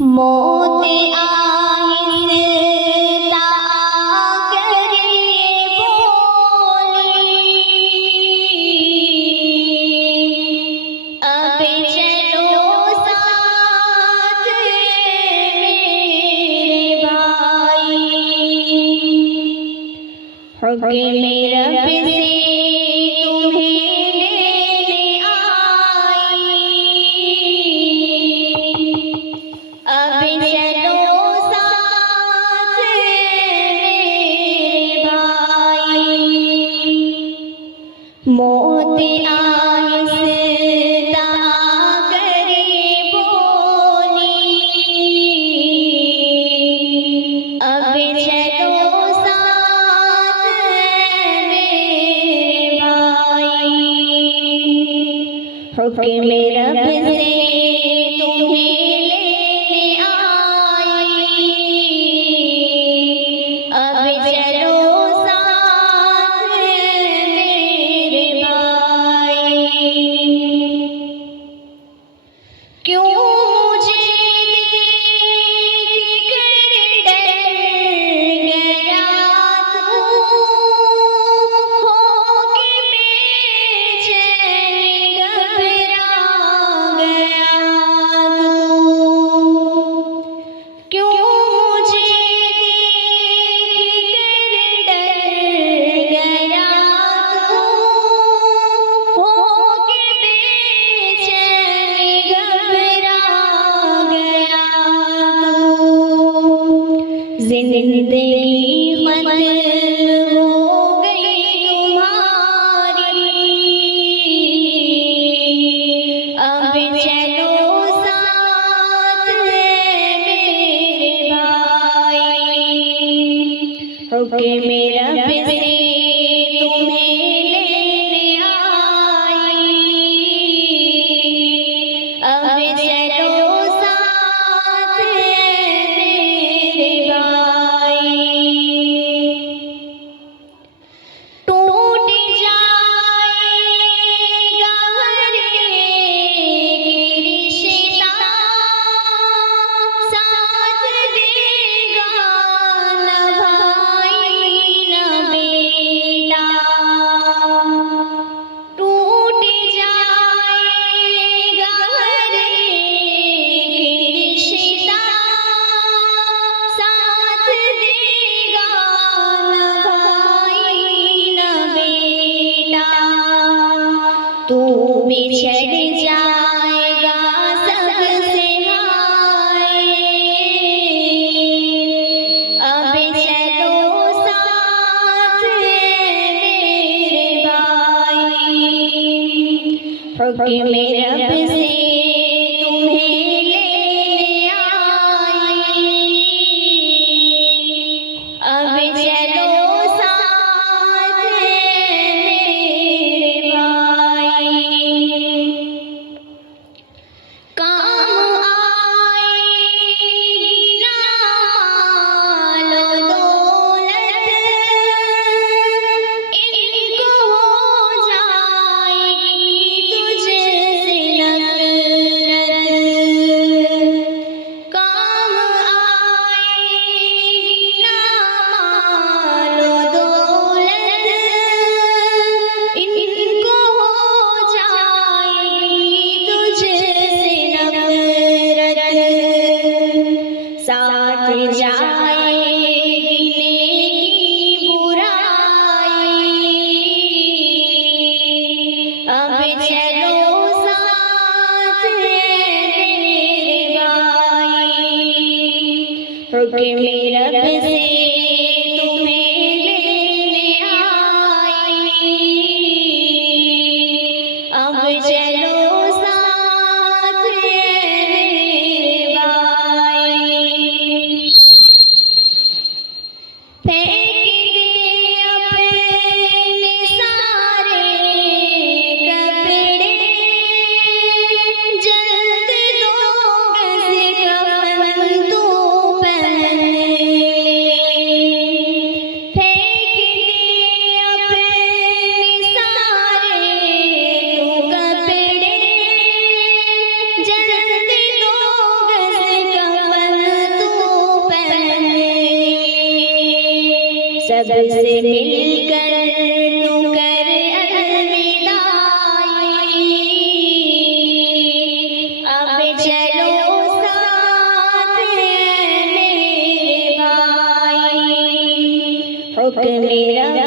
मौत आहिस्ता करे बोली, अब चलो साथ मेरे भाई। हुक्म रब से मौत आहिस्ता करे बोली, अब चलो साथ मेरे भाई। हुक्म रब से तुम्हें लेने आई, अब चलो क्यों मुझे देख कर डर गया तू, होके बेचैन घबरा गया तू। क्यों मुझे देख कर डर गया तू, होके बेचैन घबरा गया तू। जिंदगी खत्म हो गई तुम्हारी, अब चलो साथ मेरे भाई। हुक्म रब से तुम्हें लेने आई, अब चलो साथ मेरे भाई। टूट जाएगा हर एक रिश्ता, साथ देगा न भाई न बेटा। टूट जाएगा हर एक रिश्ता, साथ देगा न भाई न बेटा। तू बिछड़ जाएगा सबसे हाय, अब चलो साथ मेरे भाई। हुक्म रब से तुम्हें लेने आई, अब चलो साथ मेरे भाई। काम आएगी ना माल दौलत, इनको हो जाएगी तुझसे नफरत। काम आएगी ना माल दौलत, इनको हो जाएगी तुझसे नफरत। साथ जाएगी नेकी बुराई, अब चलो साथ मेरे भाई। हुक्म रब से तुम्हें लेने आई, अब चलो साथ मेरे भाई। फेंक दे अपने सारे कपड़े, जल्द दो गज कफन तू पहन ले। फेंक दे अपने सारे तू कपड़े, जल्द दो गज कफन तेरा